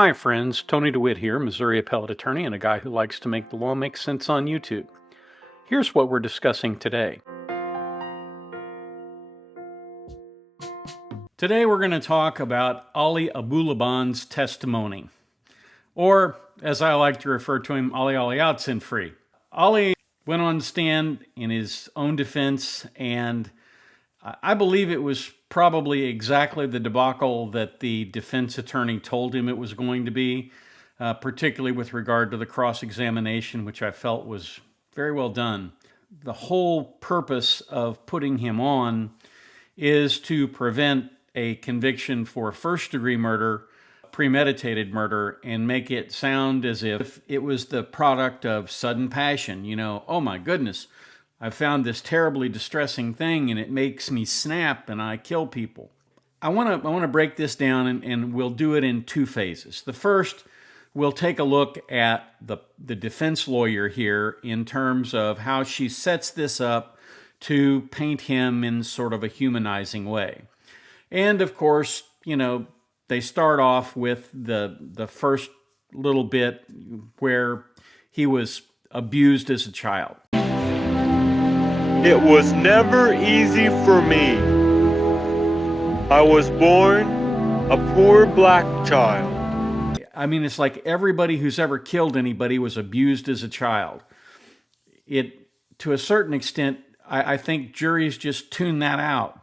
Hi friends, Tony DeWitt here, Missouri appellate attorney and a guy who likes to make the law make sense on YouTube. Here's what we're discussing today. Today we're going to talk about Ali Abulaban's testimony, or as I like to refer to him, Ali Outzen Free. Ali went on the stand in his own defense, and I believe it was probably exactly the debacle that the defense attorney told him it was going to be, particularly with regard to the cross-examination, which I felt was very well done. The whole purpose of putting him on is to prevent a conviction for first-degree murder, premeditated murder, and make it sound as if it was the product of sudden passion. You know, oh my goodness, I found this terribly distressing thing and it makes me snap and I kill people. I want to break this down and we'll do it in two phases. The first, we'll take a look at the defense lawyer here in terms of how she sets this up to paint him in sort of a humanizing way. And of course, you know, they start off with the first little bit where he was abused as a child. It was never easy for me. I was born a poor black child. I mean, it's like everybody who's ever killed anybody was abused as a child. To a certain extent, I think juries just tune that out.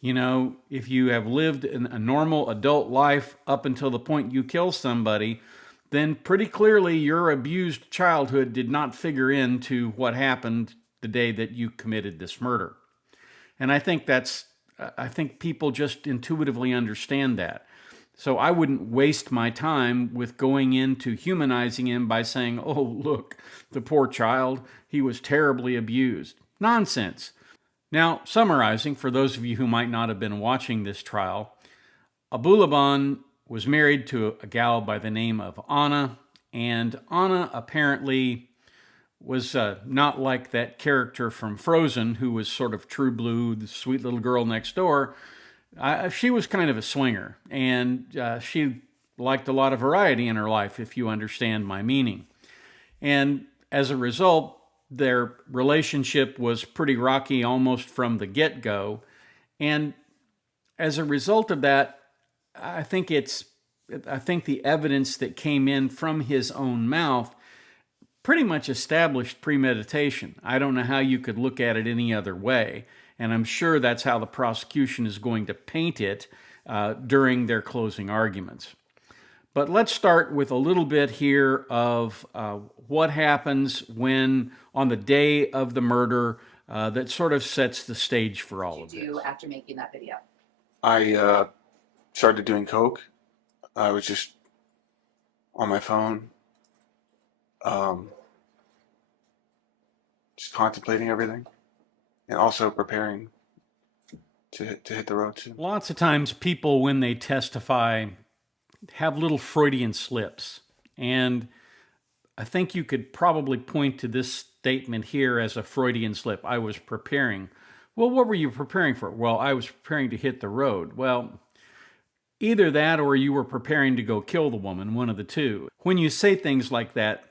You know, if you have lived a normal adult life up until the point you kill somebody, then pretty clearly your abused childhood did not figure into what happened the day that you committed this murder. And I think people just intuitively understand that. So I wouldn't waste my time with going into humanizing him by saying, oh, look, the poor child, he was terribly abused. Nonsense. Now, summarizing, for those of you who might not have been watching this trial, Abulaban was married to a gal by the name of Anna, and Anna apparently was not like that character from Frozen who was sort of true blue, the sweet little girl next door. She was kind of a swinger, and she liked a lot of variety in her life, if you understand my meaning. And as a result, their relationship was pretty rocky almost from the get-go. And as a result of that, I think the evidence that came in from his own mouth pretty much established premeditation. I don't know how you could look at it any other way, and I'm sure that's how the prosecution is going to paint it during their closing arguments. But let's start with a little bit here of what happens when, on the day of the murder, that sort of sets the stage for all of this. What did you do after making that video? I started doing coke. I was just on my phone, just contemplating everything, and also preparing to hit the road soon. Lots of times people, when they testify, have little Freudian slips. And I think you could probably point to this statement here as a Freudian slip. I was preparing. Well, what were you preparing for? Well, I was preparing to hit the road. Well, either that or you were preparing to go kill the woman, one of the two. When you say things like that,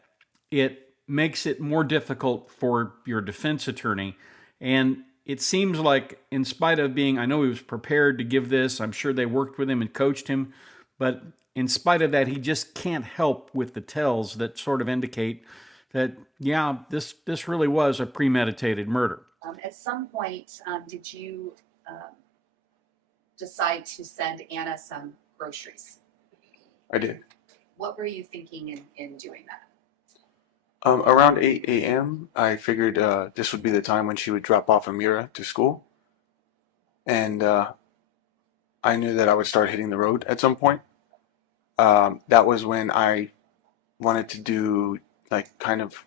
it makes it more difficult for your defense attorney. And it seems like, in spite of being, I know he was prepared to give this, I'm sure they worked with him and coached him, but in spite of that, he just can't help with the tells that sort of indicate that, yeah, this really was a premeditated murder. At some point, did you decide to send Anna some groceries? I did. What were you thinking in doing that? Around 8 a.m., I figured this would be the time when she would drop off Amira to school. And I knew that I would start hitting the road at some point. That was when I wanted to do, like, kind of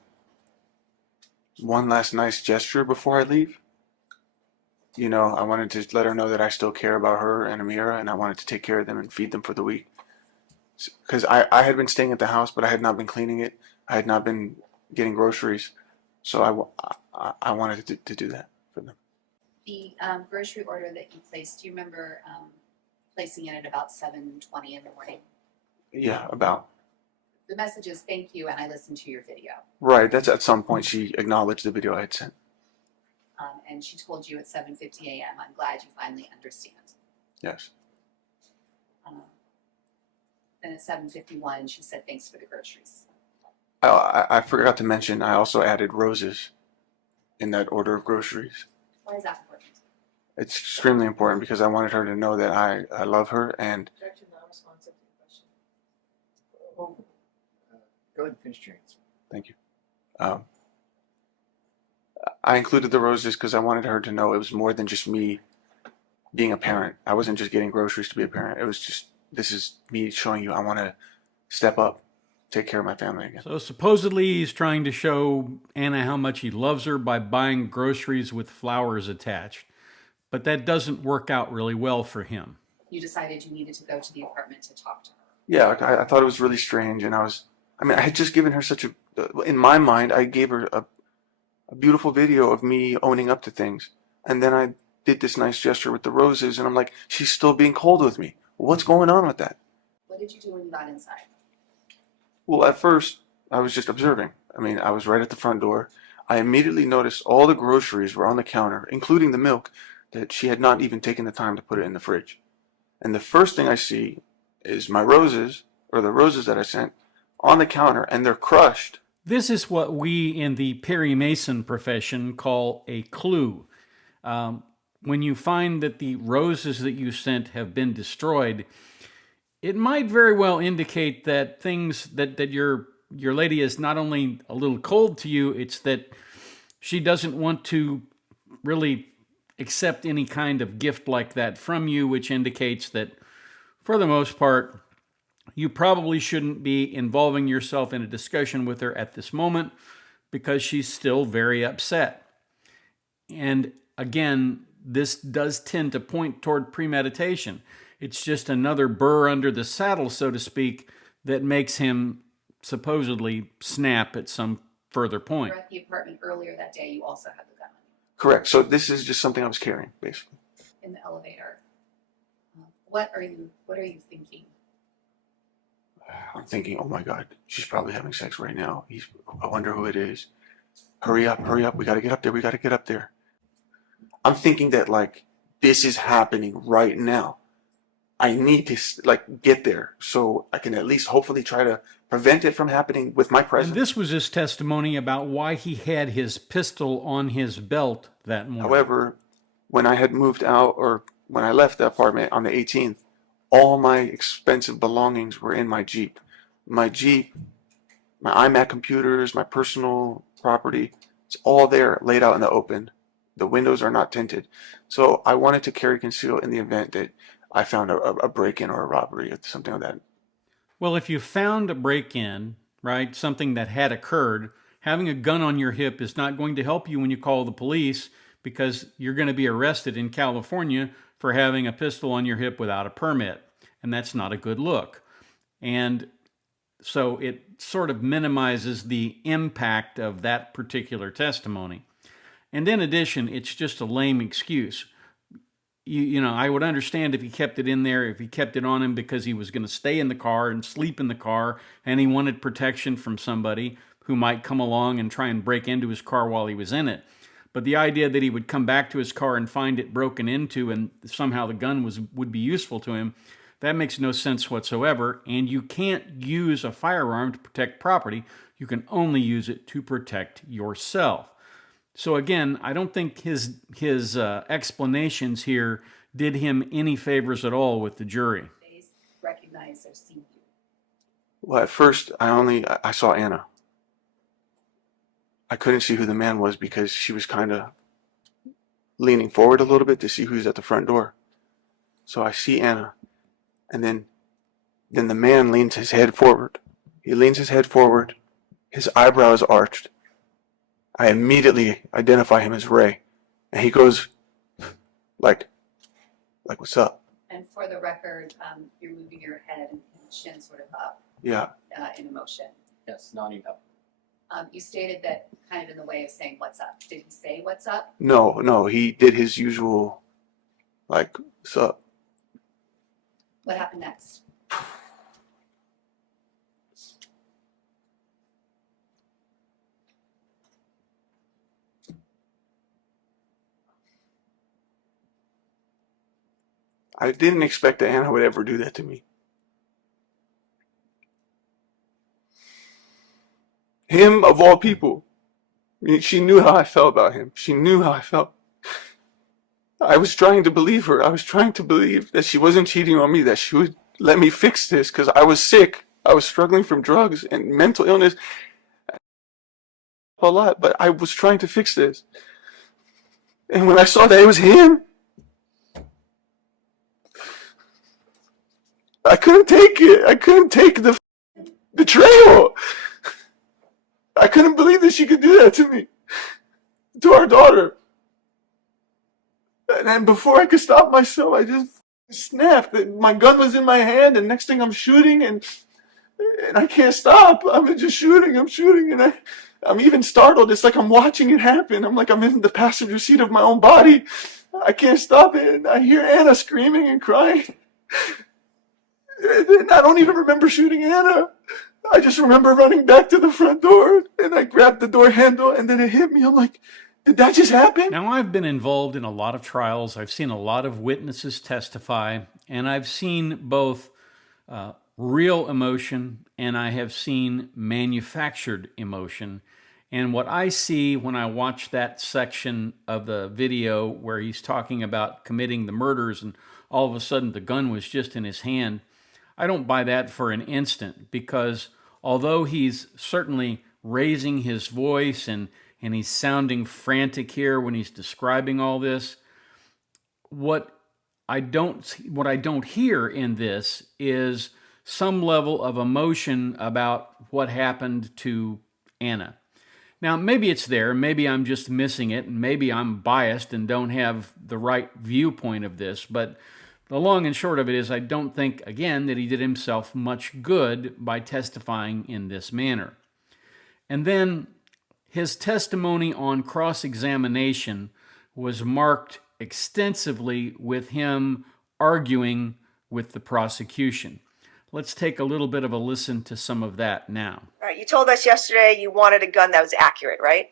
one last nice gesture before I leave. You know, I wanted to let her know that I still care about her and Amira, and I wanted to take care of them and feed them for the week. Because I had been staying at the house, but I had not been cleaning it. I had not been getting groceries. So I wanted to do that for them. The grocery order that you placed, do you remember placing it at about 7:20 in the morning? Yeah, about. The message is thank you, and I listened to your video. Right, that's at some point she acknowledged the video I had sent. And she told you at 7:50 a.m., I'm glad you finally understand. Yes. Then at 7:51, she said thanks for the groceries. I forgot to mention, I also added roses in that order of groceries. Why is that important? It's extremely important because I wanted her to know that I love her, and Objection, not responsive to the question. Go ahead and finish your answer. thank you. I included the roses because I wanted her to know it was more than just me being a parent. I wasn't just getting groceries to be a parent. It was just, this is me showing you I want to step up, take care of my family again. So supposedly he's trying to show Anna how much he loves her by buying groceries with flowers attached. But that doesn't work out really well for him. You decided you needed to go to the apartment to talk to her. Yeah, I thought it was really strange, and I had just given her such a, in my mind, I gave her a beautiful video of me owning up to things. And then I did this nice gesture with the roses, and I'm like, she's still being cold with me. What's going on with that? What did you do when you got inside? Well, at first, I was just observing. I was right at the front door. I immediately noticed all the groceries were on the counter, including the milk, that she had not even taken the time to put it in the fridge. And the first thing I see is my roses, or the roses that I sent, on the counter, and they're crushed. This is what we in the Perry Mason profession call a clue. When you find that the roses that you sent have been destroyed, it might very well indicate that things that your lady is not only a little cold to you, it's that she doesn't want to really accept any kind of gift like that from you, which indicates that, for the most part, you probably shouldn't be involving yourself in a discussion with her at this moment because she's still very upset. And again, this does tend to point toward premeditation. It's just another burr under the saddle, so to speak, that makes him supposedly snap at some further You point. were at the apartment earlier that day. You also had the gun on Correct. So this is just something I was carrying, basically. you in the elevator. What are you thinking? I'm thinking, oh my God, she's probably having sex right now. I wonder who it is. Hurry up, hurry up. We got to get up there. We got to get up there. I'm thinking that, like, this is happening right now. I need to, like, get there so I can at least hopefully try to prevent it from happening with my presence. And this was his testimony about why he had his pistol on his belt that morning. However, when I had moved out, or when I left the apartment on the 18th, all my expensive belongings were in my Jeep. My Jeep, my iMac computers, my personal property, it's all there laid out in the open. The windows are not tinted. So I wanted to carry conceal in the event that I found a break-in or a robbery or something like that. Well, if you found a break-in, right, something that had occurred, having a gun on your hip is not going to help you when you call the police because you're going to be arrested in California for having a pistol on your hip without a permit. And that's not a good look. And so it sort of minimizes the impact of that particular testimony. And in addition, it's just a lame excuse. You know, I would understand if he kept it in there, if he kept it on him because he was going to stay in the car and sleep in the car and he wanted protection from somebody who might come along and try and break into his car while he was in it. But the idea that he would come back to his car and find it broken into and somehow the gun would be useful to him, that makes no sense whatsoever. And you can't use a firearm to protect property. You can only use it to protect yourself. So again, I don't think his explanations here did him any favors at all with the jury. They recognize or see you. Well, at first, I saw Anna. I couldn't see who the man was because she was kind of leaning forward a little bit to see who's at the front door. So I see Anna, and then the man leans his head forward. He leans his head forward, his eyebrows arched. I immediately identify him as Ray, and he goes like what's up? And for the record, you're moving your head and chin sort of up Yeah. in emotion. Yes, nodding up. You stated that kind of in the way of saying what's up. Did he say what's up? No, he did his usual, like, what's up? What happened next? I didn't expect that Anna would ever do that to me. Him, of all people. I mean, she knew how I felt about him. She knew how I felt. I was trying to believe her. I was trying to believe that she wasn't cheating on me, that she would let me fix this, because I was sick. I was struggling from drugs and mental illness a lot, but I was trying to fix this. And when I saw that it was him, I couldn't take it. I couldn't take the betrayal. I couldn't believe that she could do that to me, to our daughter. And then before I could stop myself, I just snapped. My gun was in my hand, and next thing I'm shooting, and I can't stop. I'm just shooting. I'm shooting, and I'm even startled. It's like I'm watching it happen. I'm like I'm in the passenger seat of my own body. I can't stop it. And I hear Anna screaming and crying. And I don't even remember shooting Anna. I just remember running back to the front door, and I grabbed the door handle, and then it hit me. I'm like, did that just happen? Now, I've been involved in a lot of trials. I've seen a lot of witnesses testify, and I've seen both real emotion and I have seen manufactured emotion. And what I see when I watch that section of the video where he's talking about committing the murders and all of a sudden the gun was just in his hand, I don't buy that for an instant, because although he's certainly raising his voice and he's sounding frantic here when he's describing all this, what I don't hear in this is some level of emotion about what happened to Anna. Now, maybe it's there, maybe I'm just missing it, and maybe I'm biased and don't have the right viewpoint of this, but the long and short of it is I don't think, again, that he did himself much good by testifying in this manner. And then his testimony on cross-examination was marked extensively with him arguing with the prosecution. Let's take a little bit of a listen to some of that now. All right, you told us yesterday you wanted a gun that was accurate, right?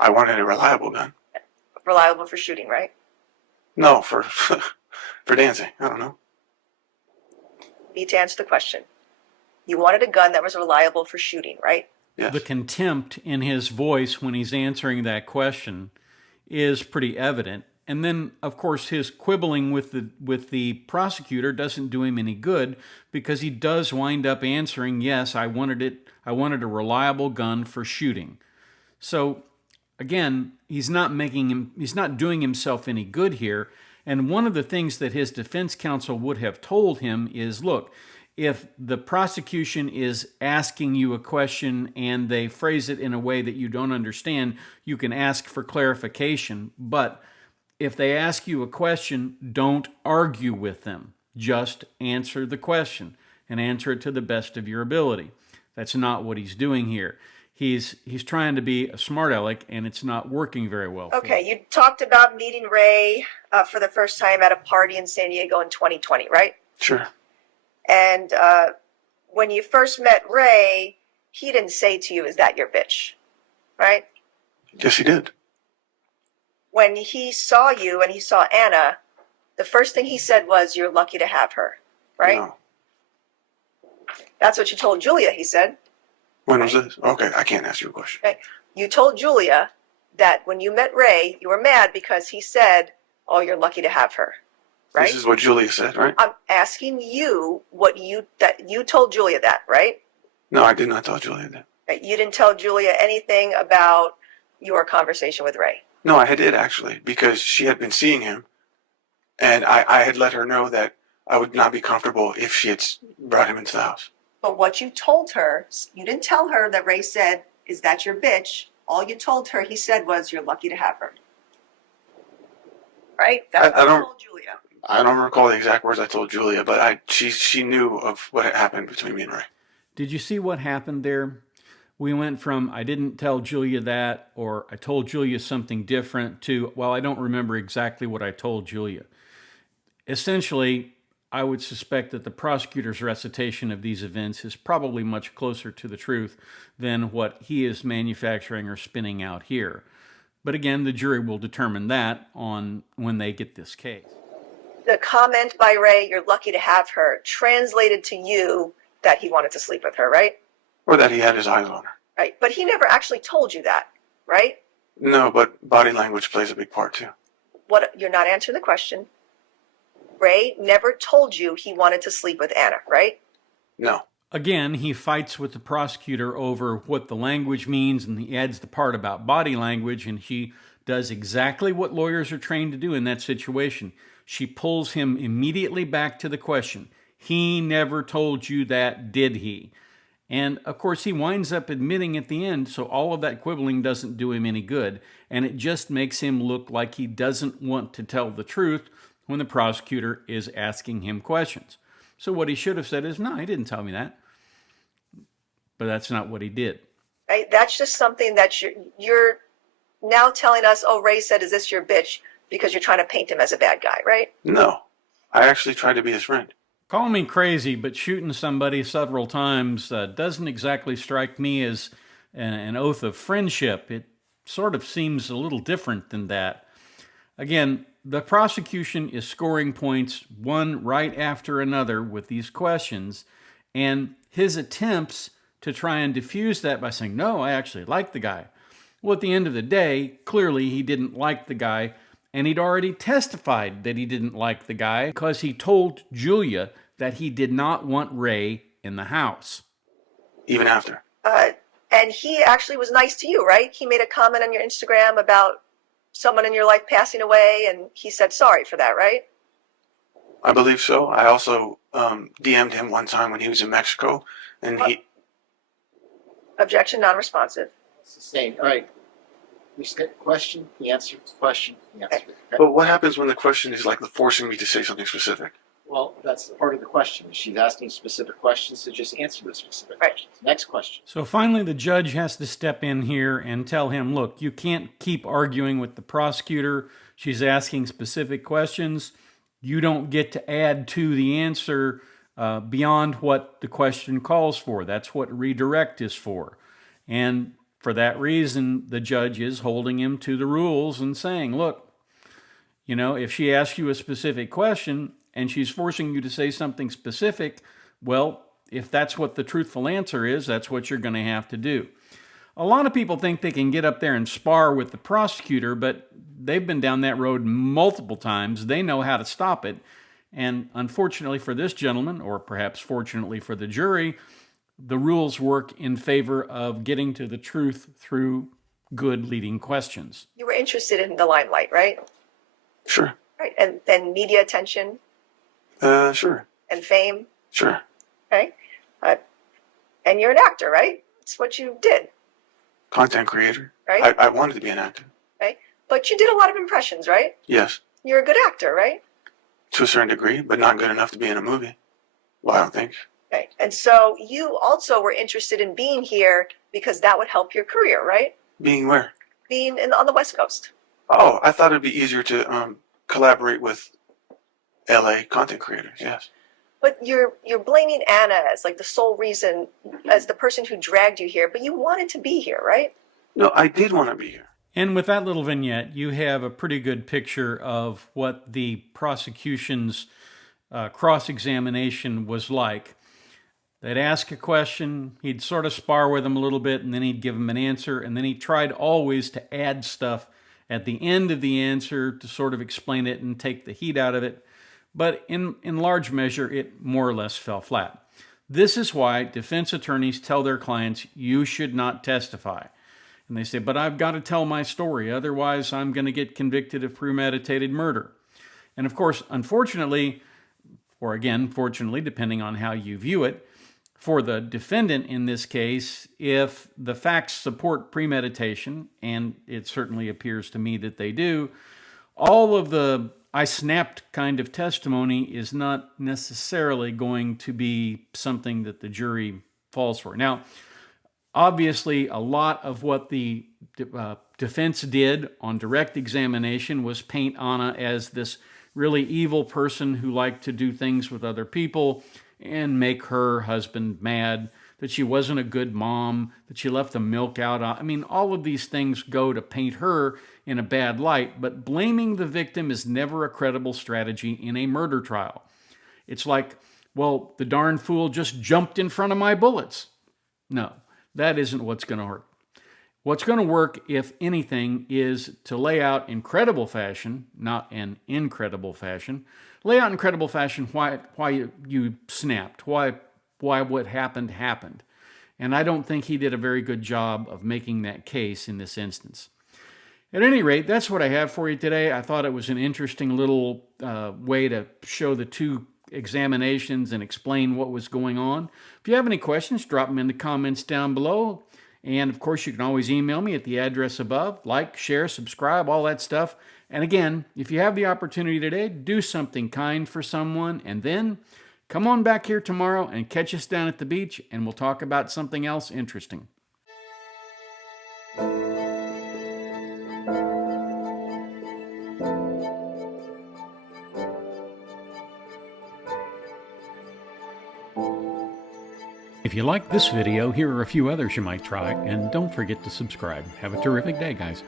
I wanted a reliable gun. Reliable for shooting, right? No, for for dancing. I don't know. Need to answer the question. You wanted a gun that was reliable for shooting, right? Yes. The contempt in his voice when he's answering that question is pretty evident. And then, of course, his quibbling with the prosecutor doesn't do him any good, because he does wind up answering, yes, I wanted a reliable gun for shooting. So again, he's not doing himself any good here. And one of the things that his defense counsel would have told him is, look, if the prosecution is asking you a question and they phrase it in a way that you don't understand, you can ask for clarification. But if they ask you a question, don't argue with them. Just answer the question and answer it to the best of your ability. That's not what he's doing here. He's trying to be a smart aleck, and it's not working very well. Okay, you talked about meeting Ray for the first time at a party in San Diego in 2020, right? Sure. And when you first met Ray, he didn't say to you, "Is that your bitch?" Right? Yes, he did. When he saw you and he saw Anna, the first thing he said was, "You're lucky to have her," right? No. That's what you told Julia, he said. When was this? Okay, I can't ask you a question. Okay. You told Julia that when you met Ray, you were mad because he said, "Oh, you're lucky to have her," right? This is what Julia said, right? I'm asking you that you told Julia that, right? No, I did not tell Julia that. You didn't tell Julia anything about your conversation with Ray. No, I did actually, because she had been seeing him, and I had let her know that I would not be comfortable if she had brought him into the house. But what you told her, you didn't tell her that Ray said, "Is that your bitch?" All you told her, he said, was, "You're lucky to have her." Right? That's what you told Julia. I don't recall the exact words I told Julia, but she knew of what had happened between me and Ray. Did you see what happened there? We went from, I didn't tell Julia that, or I told Julia something different, to, well, I don't remember exactly what I told Julia. Essentially, I would suspect that the prosecutor's recitation of these events is probably much closer to the truth than what he is manufacturing or spinning out here. But again, the jury will determine that on when they get this case. The comment by Ray, "You're lucky to have her," translated to you that he wanted to sleep with her, right? Or that he had his eyes on her. Right. But he never actually told you that, right? No, but body language plays a big part too. What, you're not answering the question. Ray never told you he wanted to sleep with Anna, right? No. Again, he fights with the prosecutor over what the language means, and he adds the part about body language, and she does exactly what lawyers are trained to do in that situation. She pulls him immediately back to the question. He never told you that, did he? And of course, he winds up admitting at the end, so all of that quibbling doesn't do him any good, and it just makes him look like he doesn't want to tell the truth when the prosecutor is asking him questions. So what he should have said is, no, he didn't tell me that. But that's not what he did. Right? That's just something that you're now telling us, oh, Ray said, is this your bitch? Because you're trying to paint him as a bad guy, right? No. I actually tried to be his friend. Call me crazy, but shooting somebody several times doesn't exactly strike me as an oath of friendship. It sort of seems a little different than that. Again, the prosecution is scoring points one right after another with these questions, and his attempts to try and diffuse that by saying, no, I actually like the guy. Well, at the end of the day, clearly he didn't like the guy, and he'd already testified that he didn't like the guy because he told Julia that he did not want Ray in the house. Even after. And he actually was nice to you, right? He made a comment on your Instagram about someone in your life passing away, and he said sorry for that, right? I believe so. I also DM'd him one time when he was in Mexico, and he... Objection, non-responsive. Sustained. All right. We skipped the question. He answered the question. He answered it. Okay. But what happens when the question is like forcing me to say something specific? Well, that's part of the question. She's asking specific questions, so just answer the specific Right. questions. Next question. So finally, the judge has to step in here and tell him, look, you can't keep arguing with the prosecutor. She's asking specific questions. You don't get to add to the answer beyond what the question calls for. That's what redirect is for. And for that reason, the judge is holding him to the rules and saying, look, you know, if she asks you a specific question and she's forcing you to say something specific, well, if that's what the truthful answer is, that's what you're going to have to do. A lot of people think they can get up there and spar with the prosecutor, but they've been down that road multiple times. They know how to stop it. And unfortunately for this gentleman, or perhaps fortunately for the jury, the rules work in favor of getting to the truth through good leading questions. You were interested in the limelight, right? Sure. Right. And media attention Sure. and fame, Sure. okay? And you're an actor, right? It's what you did, Content creator. right? I wanted to be an actor. Right? But you did a lot of impressions, right? Yes. You're a good actor, right? To a certain degree, but not good enough to be in a movie. Well, I don't think. Okay. And so you also were interested in being here because that would help your career, right? Being where? Being on the West Coast. Oh, I thought it'd be easier to collaborate with LA content creators. Yes. But you're blaming Anna as like the sole reason, as the person who dragged you here, but you wanted to be here, right? No, I did want to be here. And with that little vignette, you have a pretty good picture of what the prosecution's cross-examination was like. They'd ask a question, he'd sort of spar with them a little bit, and then he'd give them an answer, and then he tried always to add stuff at the end of the answer to sort of explain it and take the heat out of it. But in large measure, it more or less fell flat. This is why defense attorneys tell their clients, you should not testify. And they say, but I've got to tell my story, otherwise I'm going to get convicted of premeditated murder. And of course, unfortunately, or again, fortunately, depending on how you view it, for the defendant in this case, if the facts support premeditation, and it certainly appears to me that they do, all of the I snapped kind of testimony is not necessarily going to be something that the jury falls for. Now, obviously, a lot of what the defense did on direct examination was paint Anna as this really evil person who liked to do things with other people and make her husband mad. that she wasn't a good mom, that she left the milk out. I mean, all of these things go to paint her in a bad light, but blaming the victim is never a credible strategy in a murder trial. It's like, well, the darn fool just jumped in front of my bullets. No, that isn't what's going to work. What's going to work, if anything, is to lay out in credible fashion, not an incredible fashion, lay out in credible fashion why you snapped, why what happened happened. And I don't think he did a very good job of making that case in this instance. At any rate, that's what I have for you today. I thought it was an interesting little way to show the two examinations and explain what was going on. If you have any questions, drop them in the comments down below. And of course, you can always email me at the address above. Like, share, subscribe, all that stuff. And again, if you have the opportunity today, do something kind for someone. And then come on back here tomorrow and catch us down at the beach, and we'll talk about something else interesting. If you like this video, here are a few others you might try, and don't forget to subscribe. Have a terrific day, guys.